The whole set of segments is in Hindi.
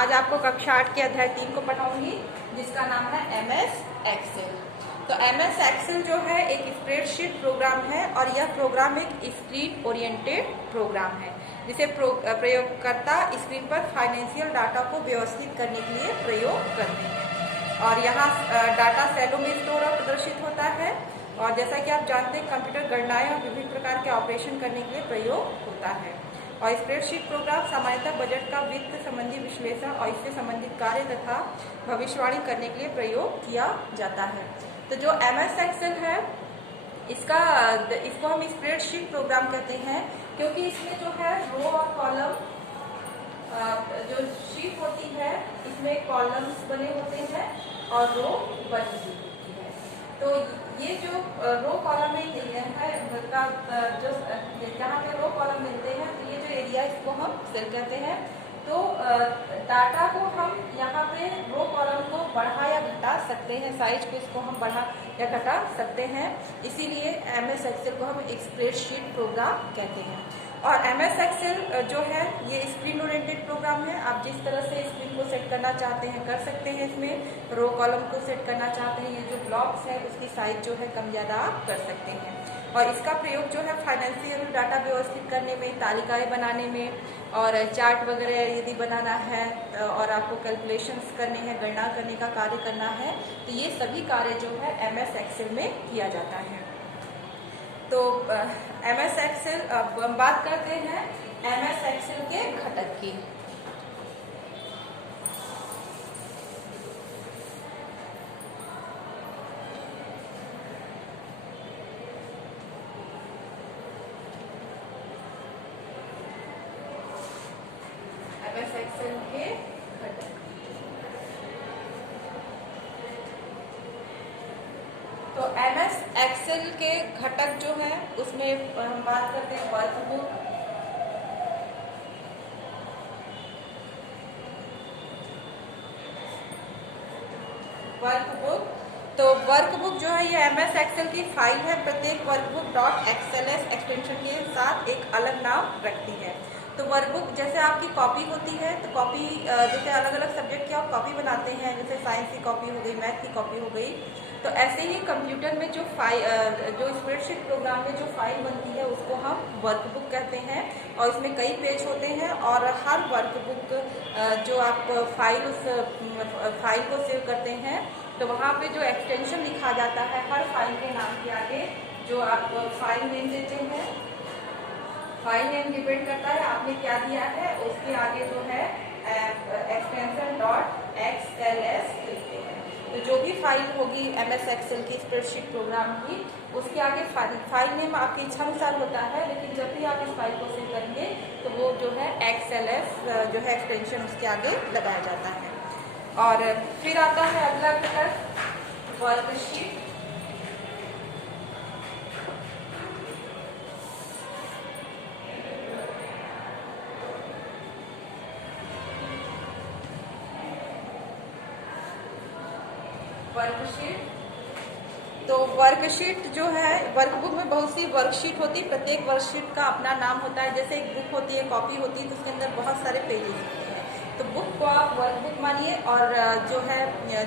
आज आपको कक्षा 8 के अध्याय 3 को पढ़ाऊंगी, जिसका नाम है MS एक्सेल। तो MS एक्सेल जो है एक स्प्रेडशीट प्रोग्राम है और यह प्रोग्राम एक स्क्रीन ओरिएंटेड प्रोग्राम है, जिसे प्रयोगकर्ता स्क्रीन पर फाइनेंशियल डाटा को व्यवस्थित करने के लिए प्रयोग करते हैं। और यहाँ डाटा सेलों में स्टोर और प्रदर्शित होता है। और जैसा कि आप जानते हैं, कंप्यूटर गणनाएं और विभिन्न प्रकार के ऑपरेशन करने के लिए प्रयोग होता है। और स्प्रेडशीट प्रोग्राम सामान्यतः बजट का वित्त संबंधी विश्लेषण और इससे संबंधित कार्य तथा भविष्यवाणी करने के लिए प्रयोग किया जाता है। तो जो MS एक्सेल है, इसको हम स्प्रेडशीट प्रोग्राम कहते हैं, क्योंकि इसमें जो है रो और कॉलम, जो शीट होती है इसमें कॉलम्स बने होते हैं और रो बनी होती है। तो ये जो रो कॉलम में है, जो जहाँ पे रो कॉलम मिलते हैं, तो ये जो एरिया, इसको हम सेल कहते हैं। तो डाटा को हम यहाँ पे रो कॉलम को बढ़ा या घटा सकते हैं, साइज को इसको हम बढ़ा या घटा सकते हैं। इसीलिए MS एक्सेल को हम स्प्रेडशीट प्रोग्राम कहते हैं। और MS एक्सेल जो है ये स्क्रीन ओरिएंटेड प्रोग्राम है। आप जिस तरह से स्क्रीन को सेट करना चाहते हैं कर सकते हैं। इसमें रो कॉलम को सेट करना चाहते हैं, ये जो ब्लॉक्स है उसकी साइज जो है कम ज़्यादा आप कर सकते हैं। और इसका प्रयोग जो है फाइनेंशियल डाटा व्यवस्थित करने में, तालिकाएं बनाने में, और चार्ट वगैरह यदि बनाना है और आपको कैलकुलेशंस करने हैं, गणना करने का कार्य करना है, तो ये सभी कार्य जो है MS एक्सेल में किया जाता है। तो MS एक्सेल, अब हम बात करते हैं MS एक्सेल के घटक की। MS एक्सेल के घटक। तो MS एक्सेल के घटक जो है उसमें हम बात करते हैं वर्कबुक, तो वर्कबुक जो है ये MS एक्सेल की फाइल है। प्रत्येक वर्कबुक .xls एक्सटेंशन के साथ एक अलग नाम रखती है। तो वर्कबुक जैसे आपकी कॉपी होती है, तो कॉपी जैसे अलग अलग सब्जेक्ट की आप कॉपी बनाते हैं, जैसे साइंस की कॉपी हो गई, मैथ की कॉपी हो गई, तो ऐसे ही कंप्यूटर में जो स्प्रेडशीट प्रोग्राम में जो फाइल बनती है उसको हम वर्कबुक कहते हैं। और इसमें कई पेज होते हैं और हर वर्कबुक जो आप फाइल को सेव करते हैं, तो वहाँ पे जो एक्सटेंशन लिखा जाता है हर फाइल के नाम के आगे, जो आप फाइल नेम देते हैं, फाइल नेम डिपेंड करता है आपने क्या दिया है, उसके आगे जो है एक्सटेंशन .xls लिखते हैं। तो जो भी फाइल होगी MS एक्सेल की स्प्रेडशीट प्रोग्राम की, उसके आगे फाइल नेम आपकी इच्छा अनुसार होता है, लेकिन जब भी आप इस फाइल को सेव करेंगे तो वो जो है XLS जो है एक्सटेंशन उसके आगे लगाया जाता है। और फिर आता है अगला घटक वर्कशीट। वर्कशीट, तो वर्कशीट जो है, वर्कबुक में बहुत सी वर्कशीट होती है। प्रत्येक वर्कशीट का अपना नाम होता है। जैसे एक बुक होती है, कॉपी होती है, तो उसके अंदर बहुत सारे पेजेस होते हैं। तो बुक को आप वर्कबुक मानिए, और जो है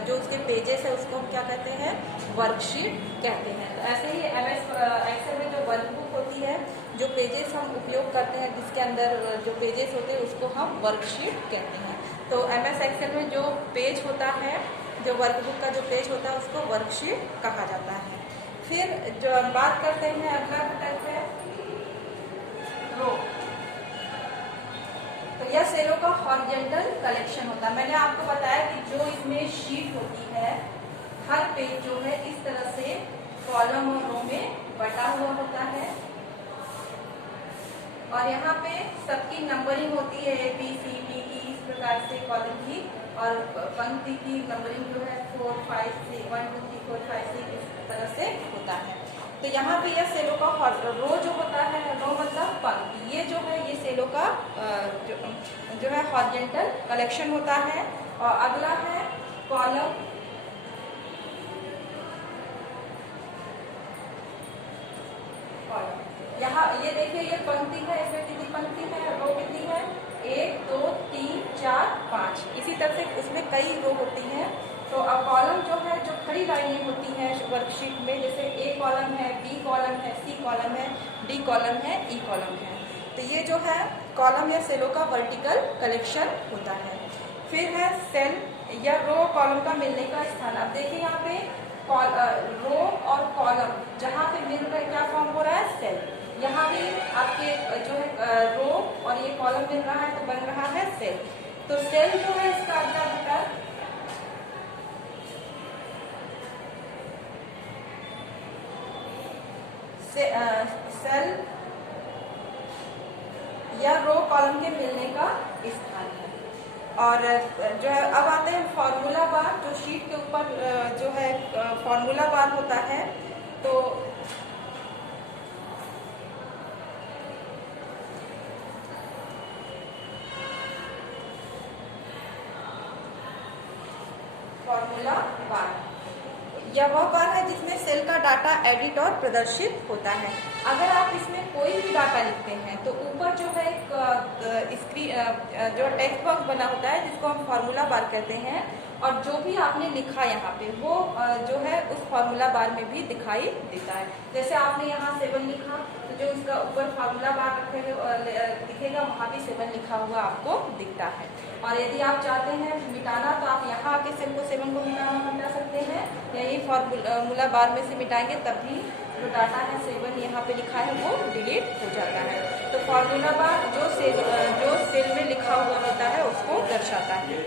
जो उसके पेजेस है उसको हम क्या कहते हैं, वर्कशीट कहते हैं। तो ऐसे ही MS एक्सेल में जो वर्कबुक होती है, जो पेजेस हम उपयोग करते हैं, जिसके अंदर जो पेजेस होते हैं उसको हम वर्कशीट कहते हैं। तो MS एक्सेल में जो पेज होता है, जो वर्कबुक का जो पेज होता है, उसको वर्कशीट कहा जाता है। फिर जो हम बात करते हैं अगला घटक है रो। तो यह सेलों का हॉरिजॉन्टल कलेक्शन होता है। मैंने आपको बताया कि जो इसमें शीट होती है, हर पेज जो है इस तरह से कॉलम और रो में बटा हुआ होता है। और यहाँ पे सबकी नंबरिंग होती है, A B C D E, इस प्रकार से कॉलम की, और पंक्ति की नंबरिंग जो है 4 5 6 1 2 3 4 5 6 इस तरह से होता है। तो यहाँ पे यह सेलों का रो जो होता है, रो मतलब पंक्ति, ये जो है ये सेलों का जो है हॉरिजॉन्टल कलेक्शन होता है। और अगला है कॉलम। यहाँ ये देखिए, ये पंक्ति है, इसमें कितनी पंक्ति है, रो कितनी है, 1 2 3 4 5। इसी वर्टिकल से उसमें कई रो होती हैं। तो अब कॉलम जो है, जो खड़ी लाइनें होती हैं वर्कशीट में, जैसे ए कॉलम है, बी कॉलम है, सी कॉलम है, डी कॉलम है, ई कॉलम है। तो ये जो है कॉलम या सेलों का वर्टिकल कलेक्शन होता है। फिर है सेल या रो कॉलम का मिलने का स्थान। अब देखिए यहाँ पे रो और कॉलम जहाँ पे मिल रहा है क्या फॉर्म हो रहा है, सेल। यहाँ भी आपके जो है रो और ये कॉलम मिल रहा है तो बन रहा है सेल। तो सेल जो है इसका अगला घटक सेल या रो कॉलम के मिलने का स्थान है। और जो है अब आते हैं फॉर्मूला बार। जो शीट के ऊपर जो है फॉर्मूला बार होता है, तो फॉर्मूला बार यह वह बार है जिसमें सेल का डाटा एडिट और प्रदर्शित होता है। अगर आप इसमें कोई भी डाटा लिखते हैं तो ऊपर जो है एक स्क्रीन जो टेक्स्ट बॉक्स बना होता है जिसको हम फॉर्मूला बार कहते हैं, और जो भी आपने लिखा यहाँ पे वो जो है उस फॉर्मूला बार में भी दिखाई देता है। जैसे आपने यहाँ 7 लिखा तो जो इसका ऊपर फॉर्मूला बार दिखेगा वहाँ भी 7 लिखा हुआ आपको दिखता है। और यदि आप चाहते हैं मिटाना तो आप यहाँ आके सेल को 7 को मिटा सकते हैं, यही फॉर्मूला बार में से मिटाएंगे तब भी जो डाटा है 7 यहाँ पे लिखा है वो डिलीट हो जाता है। तो फॉर्मूला बार जो सेल में लिखा हुआ होता है उसको दर्शाता है।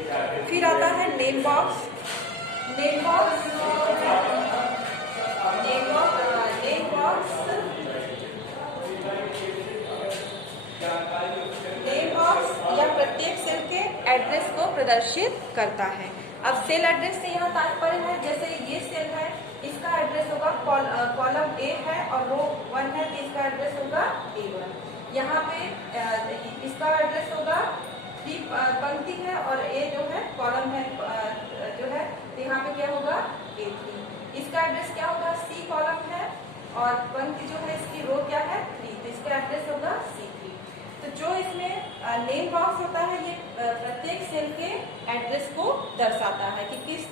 फिर आता है नेम बॉक्स। नेम बॉक्स या प्रत्येक सेल के एड्रेस को प्रदर्शित करता है। अब सेल एड्रेस से यहाँ तात्पर्य है, जैसे ये सेल है इसका एड्रेस होगा कॉलम ए है और रो 1 है तो इसका एड्रेस होगा A1। यहाँ पे इसका एड्रेस होगा, बी पंक्ति है और ए जो है कॉलम है जो है, तो यहाँ पे क्या होगा A3। इसका एड्रेस क्या होगा, सी कॉलम है और पंक्ति जो है इसकी रो क्या है 3, तो इसका एड्रेस होगा C3। तो जो इसमें नेम बॉक्स होता है ये प्रत्येक सेल के एड्रेस को दर्शाता है कि किस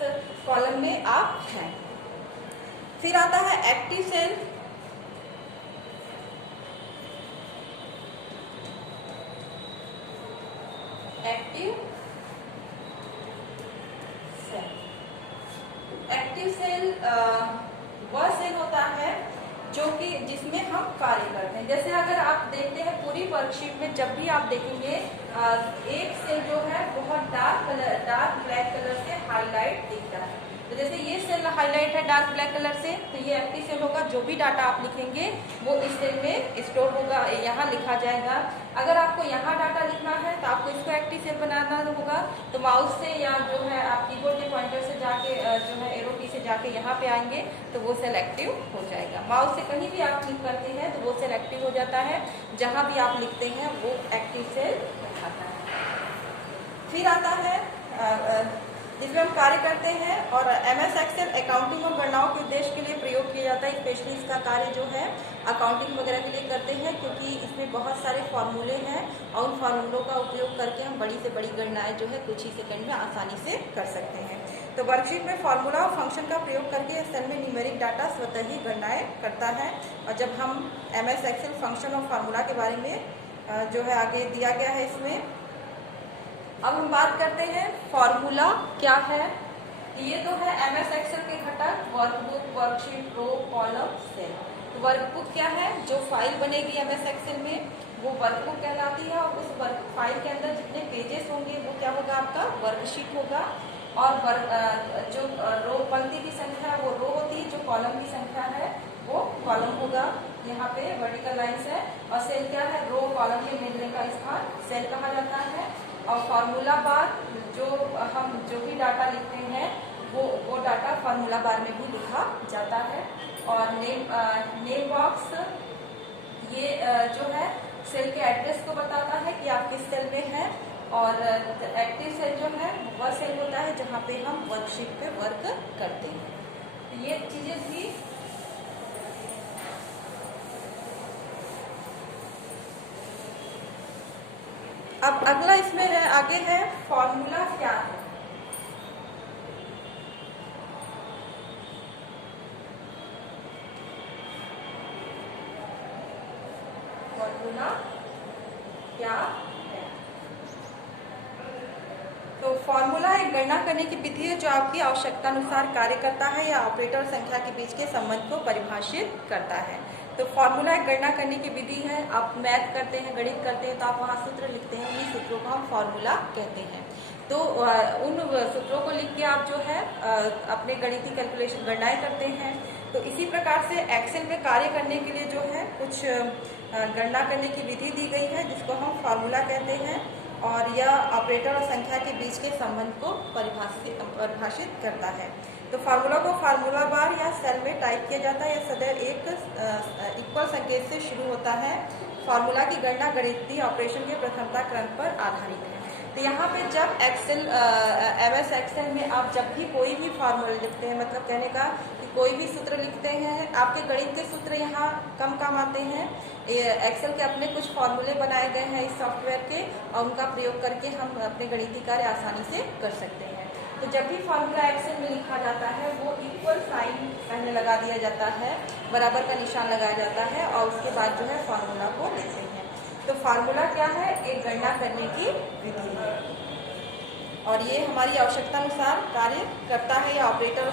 कॉलम में आप हैं। फिर आता है एक्टिव सेल। एक्टिव सेल वह सेल होता है जो कि जिसमें हम कार्य करते हैं। जैसे अगर आप देखते हैं पूरी वर्कशीट में जब भी आप देखेंगे एक सेल जो है बहुत डार्क ब्लैक कलर से हाईलाइट दिखता है। तो जैसे ये सेल हाईलाइट है डार्क ब्लैक कलर से, तो ये एक्टिव सेल होगा। जो भी डाटा आप लिखेंगे वो इस सेल में स्टोर होगा, यहाँ लिखा जाएगा। अगर आपको यहाँ डाटा लिखना है तो आपको इसको एक्टिव सेल बनाना होगा, तो माउस से या जो है आप कीबोर्ड के पॉइंटर से जाके जो है एरो की से जाके यहाँ पे आएंगे तो वो सेल एक्टिव हो जाएगा। माउस से कहीं भी आप क्लिक करते हैं तो वो सेल एक्टिव हो जाता है, जहाँ भी आप लिखते हैं वो एक्टिव सेल दिखाता है। फिर आता है जिसमें हम कार्य करते हैं, और MS एक्सेल अकाउंटिंग और गणनाओं के उद्देश्य के लिए प्रयोग किया जाता है। स्पेशली इसका कार्य जो है अकाउंटिंग वगैरह के लिए करते हैं, क्योंकि इसमें बहुत सारे फॉर्मूले हैं और उन फार्मूलों का उपयोग करके हम बड़ी से बड़ी गणनाएं जो है कुछ ही सेकंड में आसानी से कर सकते हैं। तो वर्कशीट में फॉर्मूला और फंक्शन का प्रयोग करके सेल में न्यूमेरिक डाटा स्वतः ही गणनाएं करता है। और जब हम MS एक्सेल फंक्शन और फार्मूला के बारे में जो है आगे दिया गया है इसमें, अब हम बात करते हैं फॉर्मूला क्या है। ये तो है MS एक्सेल के घटक वर्कबुक, वर्कशीट, रो, कॉलम, सेल। तो वर्कबुक क्या है, जो फाइल बनेगी MS एक्सेल में वो वर्कबुक कहलाती है, और उस वर्क फाइल के अंदर जितने पेजेस होंगे वो क्या होगा, आपका वर्कशीट होगा। और जो रो पंक्ति की संख्या है वो रो होती है, जो कॉलम की संख्या है वो कॉलम होगा। यहाँ पे वर्टिकल लाइन्स है। और सेल क्या है, रो कॉलम के मिलने का स्थान सेल कहा जाता है। और फार्मूला बार हम जो भी डाटा लिखते हैं वो डाटा फार्मूला बार में भी लिखा जाता है। और नेम बॉक्स ये जो है सेल के एड्रेस को बताता है कि आप किस सेल में हैं। और एक्टिव सेल जो है वह सेल होता है जहाँ पे हम वर्कशीट पे वर्क करते हैं। तो ये चीजें भी अब अगला इसमें है, आगे है फॉर्मूला क्या है। फॉर्मूला क्या है? तो फॉर्मूला एक गणना करने की विधि है जो आपकी आवश्यकता अनुसार कार्य करता है या ऑपरेटर और संख्या के बीच के संबंध को परिभाषित करता है। तो फॉर्मूला एक गणना करने की विधि है। आप मैथ करते हैं, गणित करते हैं, तो आप वहाँ सूत्र लिखते हैं, उन्हीं सूत्रों को हम फॉर्मूला कहते हैं। तो उन सूत्रों को लिख के आप जो है अपने गणितीय कैलकुलेशन गणनाएं करते हैं। तो इसी प्रकार से एक्सेल में कार्य करने के लिए जो है कुछ गणना करने की विधि दी गई है जिसको हम फॉर्मूला कहते हैं, और यह ऑपरेटर और संख्या के बीच के संबंध को परिभाषित करता है। तो फार्मूला को फार्मूला बार या सेल में टाइप किया जाता है। यह सदैव एक इक्वल संकेत से शुरू होता है। फार्मूला की गणना गणितीय ऑपरेशन के प्रथमता क्रम पर आधारित है। तो यहाँ पे जब एक्सेल MS एक्सेल में आप जब भी कोई भी फार्मूला लिखते हैं, मतलब कहने का कि कोई भी सूत्र लिखते हैं, आपके गणित के सूत्र यहाँ कम काम आते हैं। एक्सेल के अपने कुछ फार्मूले बनाए गए हैं इस सॉफ्टवेयर के, और उनका प्रयोग करके हम अपने गणितीय कार्य आसानी से कर सकते हैं। तो जब भी फार्मूला एक्सेल में लिखा जाता है वो इक्वल साइन पहले लगा दिया जाता है, बराबर का निशान लगाया जाता है, और उसके बाद जो है फार्मूला को लिखते हैं। तो फार्मूला क्या है? एक गणना करने की विधि है, और ये हमारी आवश्यकता अनुसार कार्य करता है या ऑपरेटर और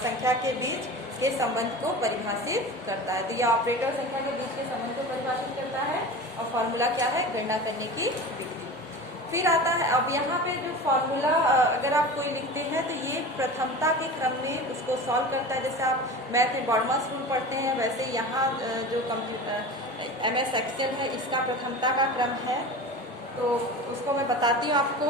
संख्या के बीच के संबंध को परिभाषित करता है। तो यह ऑपरेटर और संख्या के बीच के संबंध को परिभाषित करता है, और फार्मूला क्या है? गणना करने की विधि। फिर आता है, अब यहाँ पे जो फार्मूला अगर आप कोई लिखते हैं तो ये प्रथमता के क्रम में उसको सॉल्व करता है। जैसे आप मैथ में बॉडमास रूल पढ़ते हैं, वैसे यहाँ जो कंप्यूटर MS एक्सेल है इसका प्रथमता का क्रम है। तो उसको मैं बताती हूँ आपको।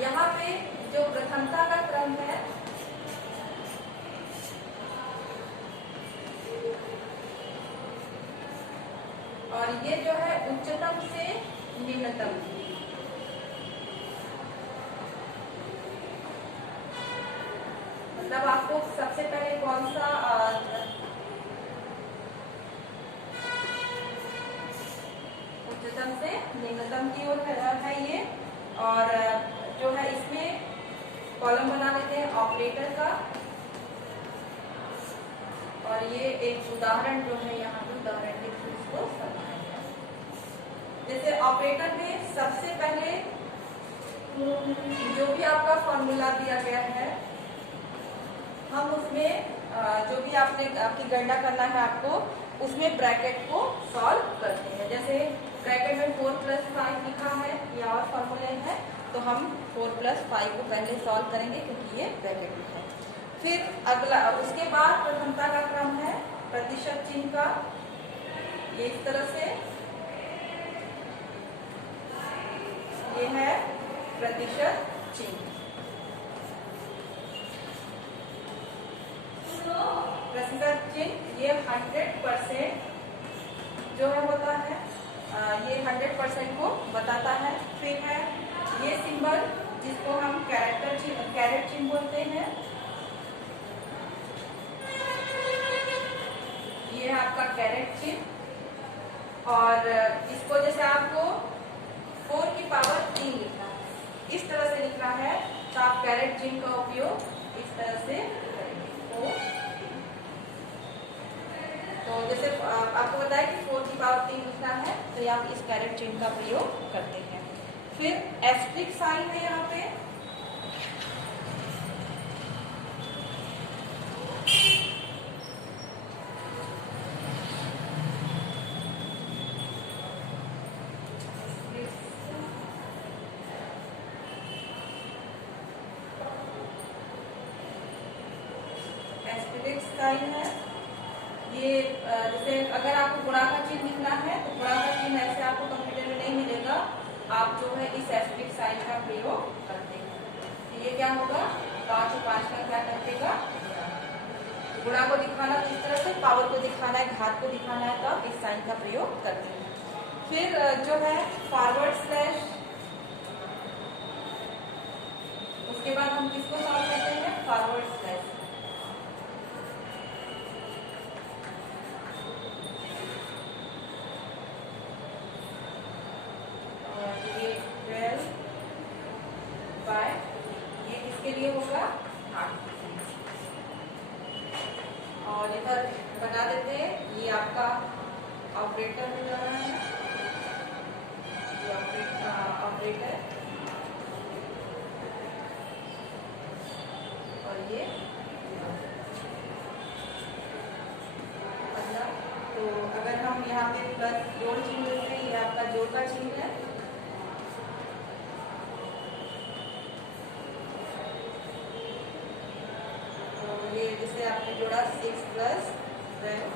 यहाँ पे जो प्रथमता का क्रम है और ये जो है उच्चतम से निम्नतम, मतलब आपको सबसे पहले कौन सा उच्चतम से निम्नतम की ओर है ये, और जो है इसमें कॉलम बना लेते हैं ऑपरेटर का, और ये एक उदाहरण जो है यहाँ पे उदाहरण के थ्रू इसको समझाएंगे। जैसे ऑपरेटर में सबसे पहले जो भी आपका फॉर्मूला दिया गया है, हम उसमें जो भी आपकी गणना करना है आपको, उसमें ब्रैकेट को सॉल्व करते हैं। जैसे ब्रैकेट में 4 + 5 लिखा है, या और फॉर्मूले हैं, तो हम 4 + 5 को पहले सॉल्व करेंगे क्योंकि ये ब्रैकेट में है। फिर अगला, उसके बाद प्रथमता का क्रम है प्रतिशत चिन्ह का, ये इस तरह से, ये है प्रतिशत चिन्ह। प्रतिशत चिन्ह ये 100% जो है होता है, ये 100% को बताता है। फिर है ये सिंबल जिसको हम कैरेट चिन्ह बोलते हैं, ये है आपका कैरेट चिन्ह। और इसको जैसे आपको 4 की पावर 3 लिखना है, इस तरह से लिखना है, तो आप कैरेट चिन्ह का उपयोग इस तरह से करेंगे। तो जैसे आपको बताया कि 4 की पावर 3 लिखना है, तो आप इस कैरेट चिन्ह का प्रयोग करते हैं। फिर एस्टेरिस्क साइन है यहाँ पे, एस्टेरिस्क साइन है ये। जैसे अगर आपको गुणा का चिन्ह लिखना है तो गुणा का चिन्ह ऐसे आपको कंप्यूटर में नहीं मिलेगा, आप जो है इस एस्टेरिस्क साइन का प्रयोग करते हैं। ये क्या होगा? 5 और 5 का क्या कटेगा? गुणा को दिखाना तो इस तरह से, पावर को दिखाना है, घात को दिखाना है, तो आप इस साइन का प्रयोग करते हैं। फिर जो है फॉरवर्ड स्लैश, उसके बाद हम किसको सॉल्व करते हैं? Forward slash. और ये 12 बाय, ये किसके लिए होगा? और इधर बना देते हैं। ये आपका ऑपरेटर हो रहा है, ये ऑपरेटर, और ये मतलब, तो अगर हम यहाँ पे प्लस जोड़ चिन्ह देते हैं, ये आपका जोड़ का चिन्ह है। तो ये जैसे आपने जोड़ा 6 + 12,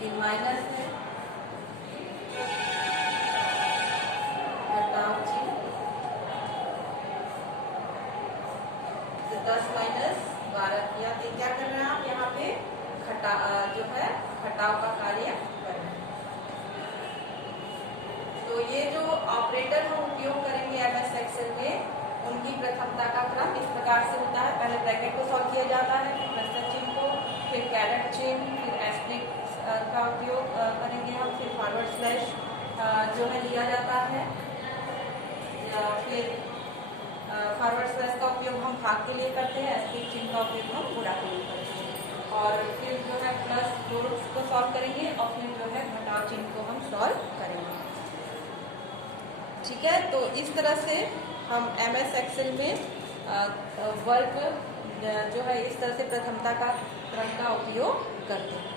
ये माइनस है, घटाव चिन्ह, 10 - 12 किया। तो क्या कर रहे हैं आप यहाँ पे जो है घटाव का कार्य कर रहे हैं। तो ये जो ऑपरेटर हम उपयोग करेंगे MS एक्सेल में, उनकी प्रथमता का क्रम इस प्रकार से होता है। पहले ब्रैकेट को सॉल्व किया जाता है, फिर प्लस चिन्ह को, फिर कैरेट चिन्ह, फिर एस्टेरिस्क का उपयोग करेंगे हम, फिर फॉरवर्ड स्लैश जो है लिया जाता है, फिर फॉरवर्ड स्लैश का उपयोग हम भाग के लिए करते हैं, एस्टेरिस्क चिन्ह का उपयोग हम गुणा के लिए करते हैं, और फिर जो है प्लस जोड़ को सॉल्व करेंगे, और फिर जो है घटाव चिन्ह को हम सॉल्व करेंगे। ठीक है, तो इस तरह से हम MS एक्सेल में वर्ग जो है इस तरह से प्रथमता का क्रम का उपयोग करते हैं।